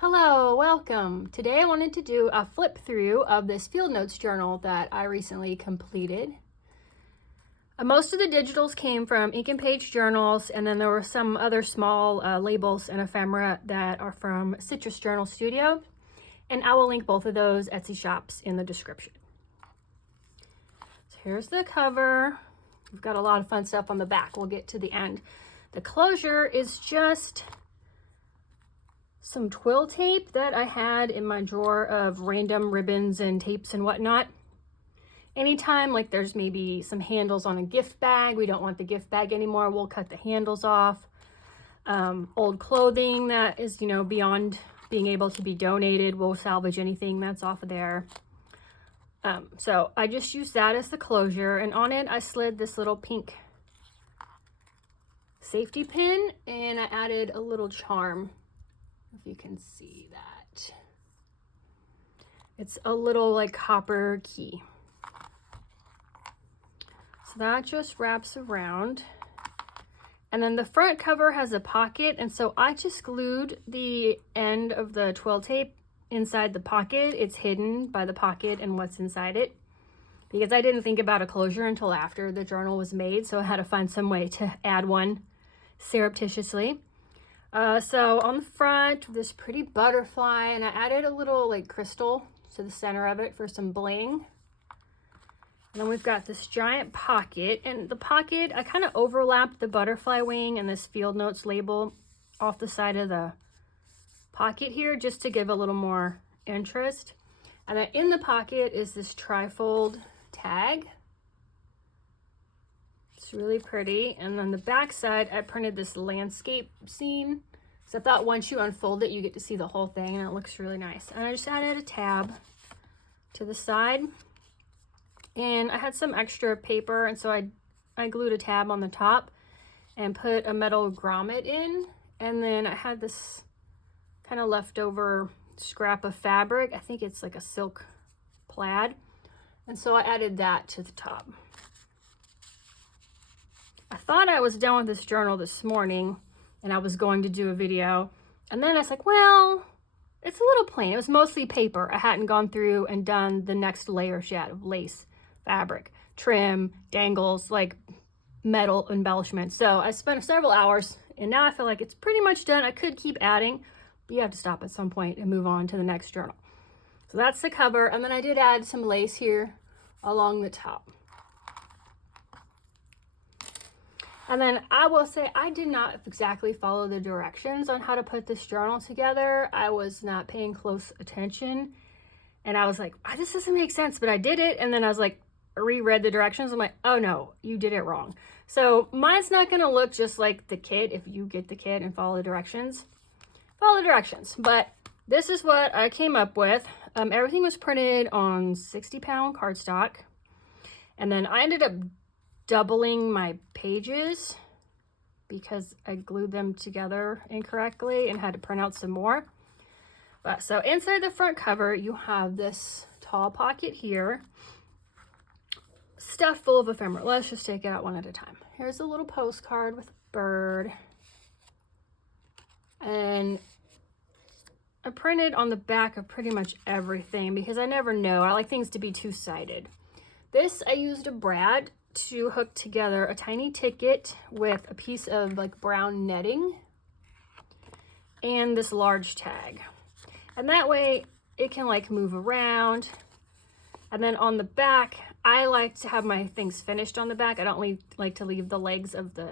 Hello, welcome. Today I wanted to do a flip through of this field notes journal that I recently completed. Most of the digitals came from Ink and Page journals, and then there were some other small labels and ephemera that are from Citrus Journal Studio, and I will link both of those Etsy shops in the description. So here's the cover. We've got a lot of fun stuff on the back. We'll get to the end. The closure is just some twill tape that I had in my drawer of random ribbons and tapes and whatnot. Anytime like there's maybe some handles on a gift bag, we don't want the gift bag anymore, we'll cut the handles off. Old clothing that is, beyond being able to be donated, we'll salvage anything that's off of there. So I just used that as the closure, and on it I slid this little pink safety pin, and I added a little charm. If you can see that. It's a little like copper key. So that just wraps around. And then the front cover has a pocket, and so I just glued the end of the twill tape inside the pocket. It's hidden by the pocket and what's inside it, because I didn't think about a closure until after the journal was made, so I had to find some way to add one surreptitiously. So on the front, this pretty butterfly, and I added a little like crystal to the center of it for some bling. And then we've got this giant pocket, and the pocket, I kind of overlapped the butterfly wing and this field notes label off the side of the pocket here just to give a little more interest. And then in the pocket is this trifold tag. It's really pretty. And on the back side, I printed this landscape scene. So I thought once you unfold it, you get to see the whole thing, and it looks really nice. And I just added a tab to the side. And I had some extra paper, and so I glued a tab on the top and put a metal grommet in. And then I had this kind of leftover scrap of fabric. I think it's like a silk plaid. And so I added that to the top. I thought I was done with this journal this morning and I was going to do a video. And then I was like, well, it's a little plain. It was mostly paper. I hadn't gone through and done the next layers yet of lace, fabric, trim, dangles, like metal embellishments. So I spent several hours, and now I feel like it's pretty much done. I could keep adding, but you have to stop at some point and move on to the next journal. So that's the cover. And then I did add some lace here along the top. And then I will say I did not exactly follow the directions on how to put this journal together. I was not paying close attention. And I was like, oh, this doesn't make sense, but I did it. And then I was like, reread the directions. I'm like, oh no, you did it wrong. So mine's not gonna look just like the kit. If you get the kit and follow the directions, follow the directions. But this is what I came up with. Everything was printed on 60-pound cardstock. And then I ended up doubling my pages because I glued them together incorrectly and had to print out some more. But so inside the front cover, you have this tall pocket here, stuffed full of ephemera. Let's just take it out one at a time. Here's a little postcard with a bird. And I printed on the back of pretty much everything because I never know. I like things to be two-sided. This, I used a brad to hook together a tiny ticket with a piece of like brown netting and this large tag. And that way it can like move around. And then on the back, I like to have my things finished on the back. I don't like to leave the legs of the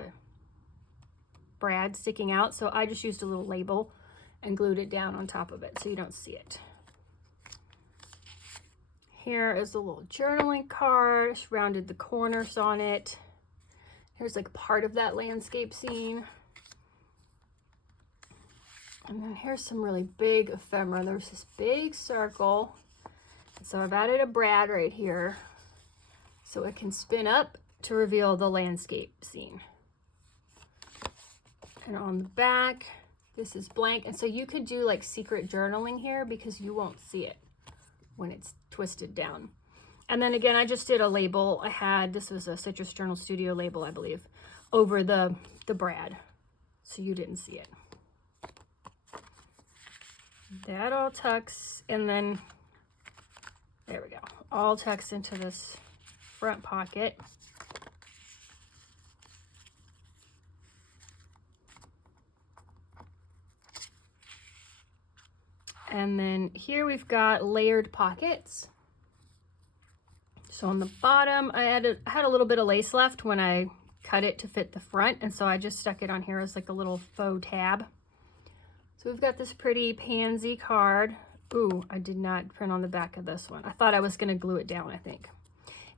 brad sticking out. So I just used a little label and glued it down on top of it so you don't see it. Here is a little journaling card. Just rounded the corners on it. Here's like part of that landscape scene. And then here's some really big ephemera. There's this big circle. So I've added a brad right here so it can spin up to reveal the landscape scene. And on the back, this is blank. And so you could do like secret journaling here because you won't see it when it's twisted down. And then again, I just did a label. This was a Citrus Journal Studio label, I believe, over the brad, so you didn't see it. That all tucks, and then there we go, all tucks into this front pocket. And then here we've got layered pockets. So on the bottom, I had a little bit of lace left when I cut it to fit the front, and so I just stuck it on here as like a little faux tab. So we've got this pretty pansy card. Ooh, I did not print on the back of this one. I thought I was gonna glue it down, I think.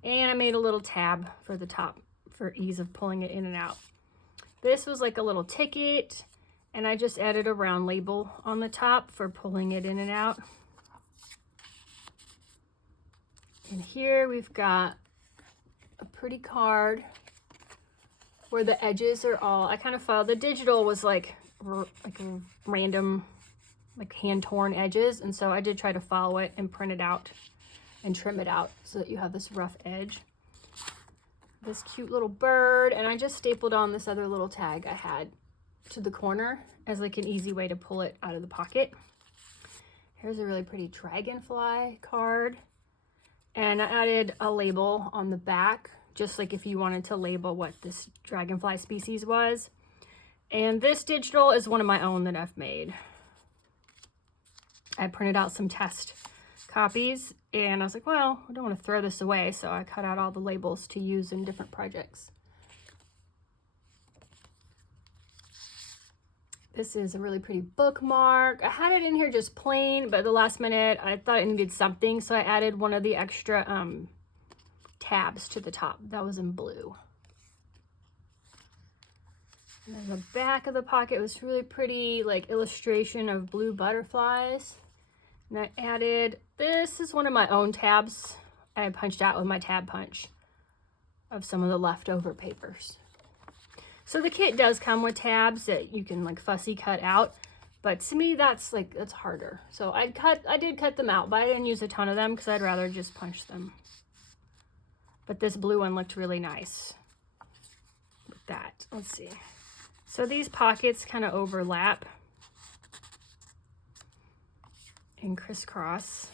And I made a little tab for the top for ease of pulling it in and out. This was like a little ticket, and I just added a round label on the top for pulling it in and out. And here we've got a pretty card where the edges are all, I kind of filed, the digital was like random, like hand-torn edges, and so I did try to follow it and print it out and trim it out so that you have this rough edge. This cute little bird, and I just stapled on this other little tag I had to the corner as like an easy way to pull it out of the pocket. Here's a really pretty dragonfly card, and I added a label on the back, just like if you wanted to label what this dragonfly species was. And this digital is one of my own that I've made. I printed out some test copies, and I was like, well, I don't want to throw this away, so I cut out all the labels to use in different projects. This is a really pretty bookmark. I had it in here just plain, but at the last minute I thought it needed something, so I added one of the extra tabs to the top. That was in blue. And then the back of the pocket was really pretty, like illustration of blue butterflies. And I added, this is one of my own tabs I punched out with my tab punch of some of the leftover papers. So the kit does come with tabs that you can like fussy cut out, but to me that's harder. So I did cut them out, but I didn't use a ton of them because I'd rather just punch them. But this blue one looked really nice with that. Let's see. So these pockets kind of overlap and crisscross,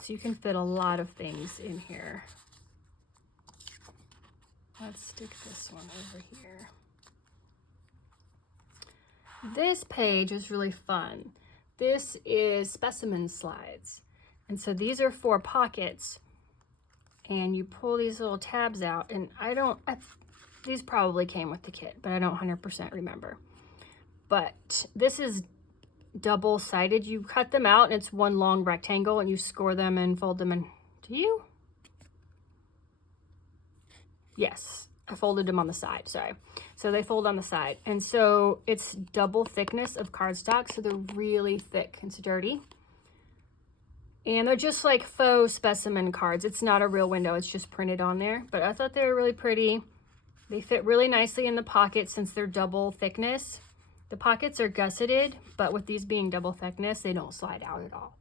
so you can fit a lot of things in here. Let's stick this one over here. This page is really fun. This is Specimen Slides, and so these are 4 pockets, and you pull these little tabs out, and these probably came with the kit, but I don't 100% remember. But this is double-sided. You cut them out, and it's one long rectangle, and you score them and fold them in. Do you? Yes, I folded them on the side, sorry. So they fold on the side, and so it's double thickness of cardstock, so they're really thick and sturdy. And they're just like faux specimen cards. It's not a real window, it's just printed on there, but I thought they were really pretty. They fit really nicely in the pocket since they're double thickness. The pockets are gusseted, but with these being double thickness, they don't slide out at all.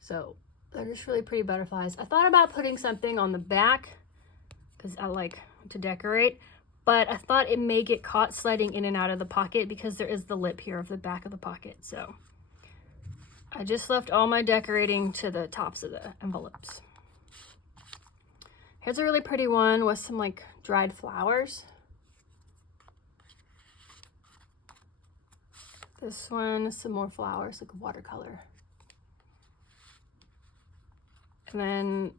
So they're just really pretty butterflies. I thought about putting something on the back because I like to decorate, but I thought it may get caught sliding in and out of the pocket because there is the lip here of the back of the pocket. So I just left all my decorating to the tops of the envelopes. Here's a really pretty one with some like dried flowers. This one, some more flowers, like watercolor. And then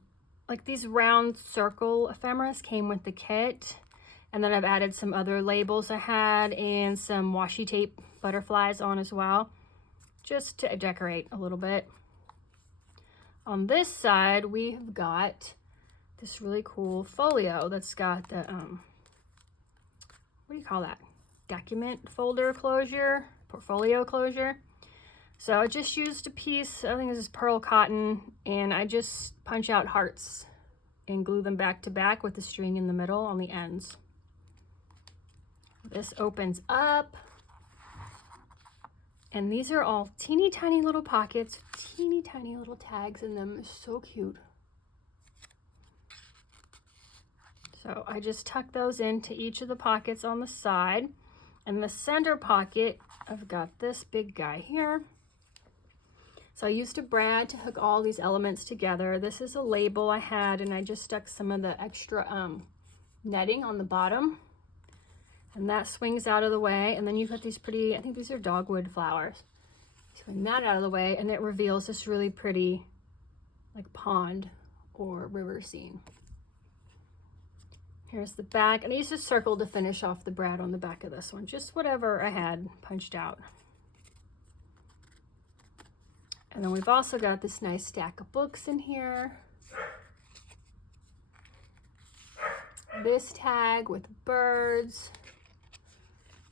like these round circle ephemeras came with the kit. And then I've added some other labels I had and some washi tape butterflies on as well, just to decorate a little bit. On this side, we've got this really cool folio that's got the, what do you call that? Document folder closure, portfolio closure. So I just used a piece, I think this is pearl cotton, and I just punch out hearts and glue them back to back with the string in the middle on the ends. This opens up, and these are all teeny tiny little pockets, teeny tiny little tags in them. It's so cute. So I just tuck those into each of the pockets on the side. And the center pocket, I've got this big guy here. So I used a brad to hook all these elements together. This is a label I had, and I just stuck some of the extra netting on the bottom. And that swings out of the way. And then you've got these pretty, I think these are dogwood flowers. Swing that out of the way, and it reveals this really pretty like pond or river scene. Here's the back, and I used a circle to finish off the brad on the back of this one, just whatever I had punched out. And then we've also got this nice stack of books in here. This tag with birds.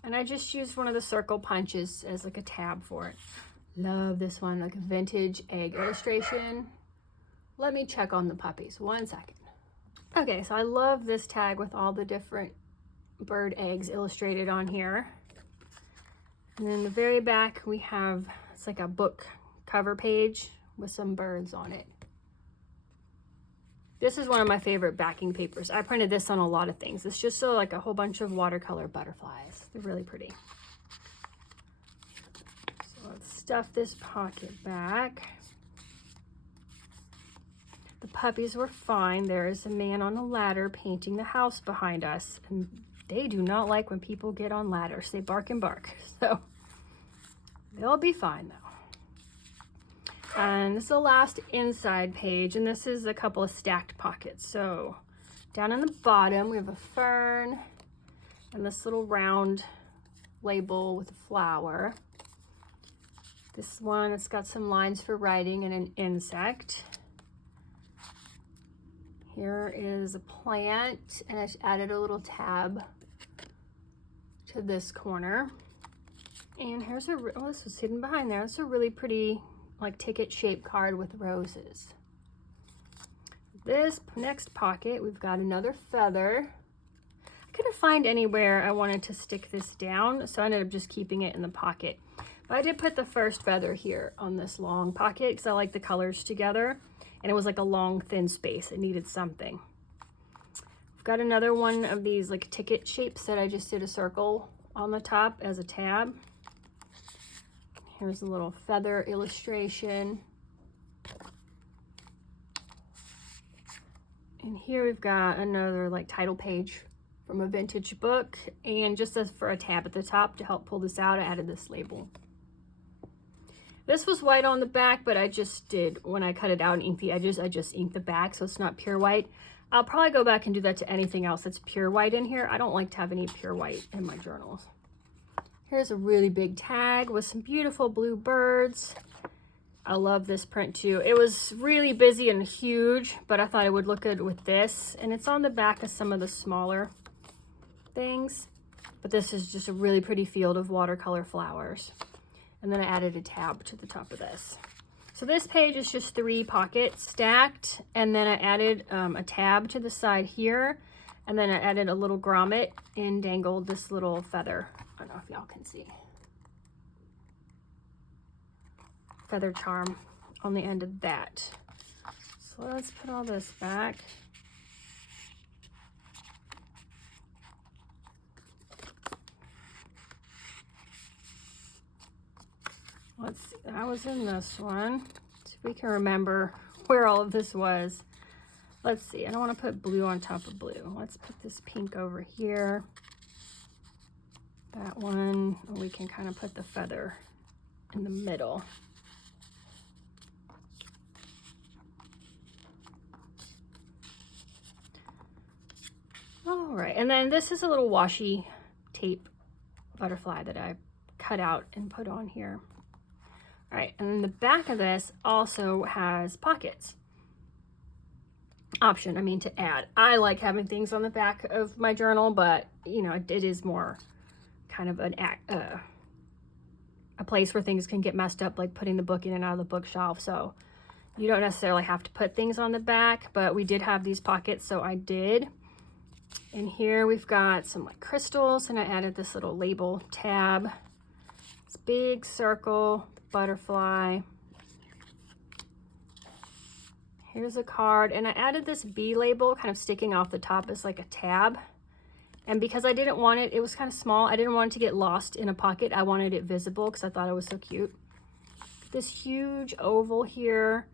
And I just used one of the circle punches as like a tab for it. Love this one, like a vintage egg illustration. Let me check on the puppies, 1 second. Okay, so I love this tag with all the different bird eggs illustrated on here. And then in the very back we have, it's like a book cover page with some birds on it. This is one of my favorite backing papers. I printed this on a lot of things. It's just so like a whole bunch of watercolor butterflies. They're really pretty. So let's stuff this pocket back. The puppies were fine. There is a man on a ladder painting the house behind us, and they do not like when people get on ladders. They bark and bark. So they'll be fine though. And this is the last inside page, and this is a couple of stacked pockets. So down in the bottom, we have a fern and this little round label with a flower. This one, it's got some lines for writing and an insect. Here is a plant, and I just added a little tab to this corner. And here's a, oh, this was hidden behind there. It's a really pretty like ticket shaped card with roses. This next pocket, we've got another feather. I couldn't find anywhere I wanted to stick this down, so I ended up just keeping it in the pocket. But I did put the first feather here on this long pocket because I like the colors together, and it was like a long thin space. It needed something. I've got another one of these like ticket shapes that I just did a circle on the top as a tab. Here's a little feather illustration. And here we've got another like title page from a vintage book, and just as for a tab at the top to help pull this out, I added this label. This was white on the back, but I just did, when I cut it out and inked the edges, I just inked the back, so it's not pure white. I'll probably go back and do that to anything else that's pure white in here. I don't like to have any pure white in my journals. Here's a really big tag with some beautiful blue birds. I love this print too. It was really busy and huge, but I thought it would look good with this. And it's on the back of some of the smaller things. But this is just a really pretty field of watercolor flowers. And then I added a tab to the top of this. So this page is just 3 pockets stacked. And then I added a tab to the side here. And then I added a little grommet and dangled this little feather. I don't know if y'all can see. Feather charm on the end of that. So let's put all this back. Let's see, I was in this one. See if we can remember where all of this was. Let's see, I don't want to put blue on top of blue. Let's put this pink over here. That one, we can kind of put the feather in the middle. All right, and then this is a little washi tape butterfly that I cut out and put on here. All right, and then the back of this also has pockets. Option, I mean to add. I like having things on the back of my journal, but you know, it is more kind of an a place where things can get messed up, like putting the book in and out of the bookshelf. So you don't necessarily have to put things on the back, but we did have these pockets, so I did. And here we've got some like crystals, and I added this little label tab. This big circle, butterfly. Here's a card, and I added this B label kind of sticking off the top as like a tab. And because I didn't want it, it was kind of small. I didn't want it to get lost in a pocket. I wanted it visible because I thought it was so cute. this huge oval here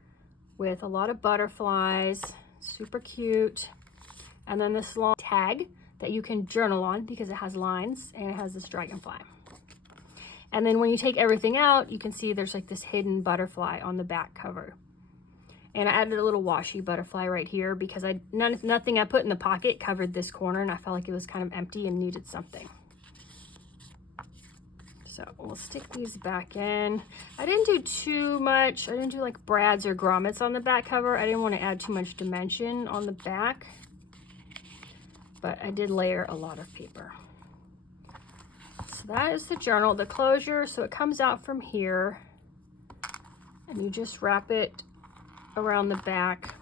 with a lot of butterflies, super cute. And then this long tag that you can journal on because it has lines and it has this dragonfly. And then when you take everything out, you can see there's like this hidden butterfly on the back cover. And I added a little washi butterfly right here because nothing I put in the pocket covered this corner, and I felt like it was kind of empty and needed something. So we'll stick these back in. I didn't do too much. I didn't do like brads or grommets on the back cover. I didn't want to add too much dimension on the back, but I did layer a lot of paper. So that is the journal, the closure. So it comes out from here and you just wrap it around the back.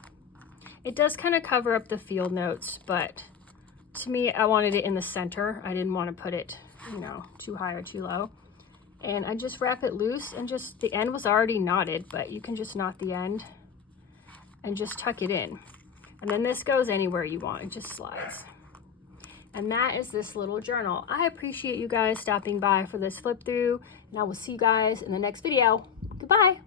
It does kind of cover up the field notes, but to me, I wanted it in the center. I didn't want to put it, you know, too high or too low. And I just wrap it loose, and just the end was already knotted, but you can just knot the end and just tuck it in. And then this goes anywhere you want, it just slides. And that is this little journal. I appreciate you guys stopping by for this flip through, and I will see you guys in the next video. Goodbye.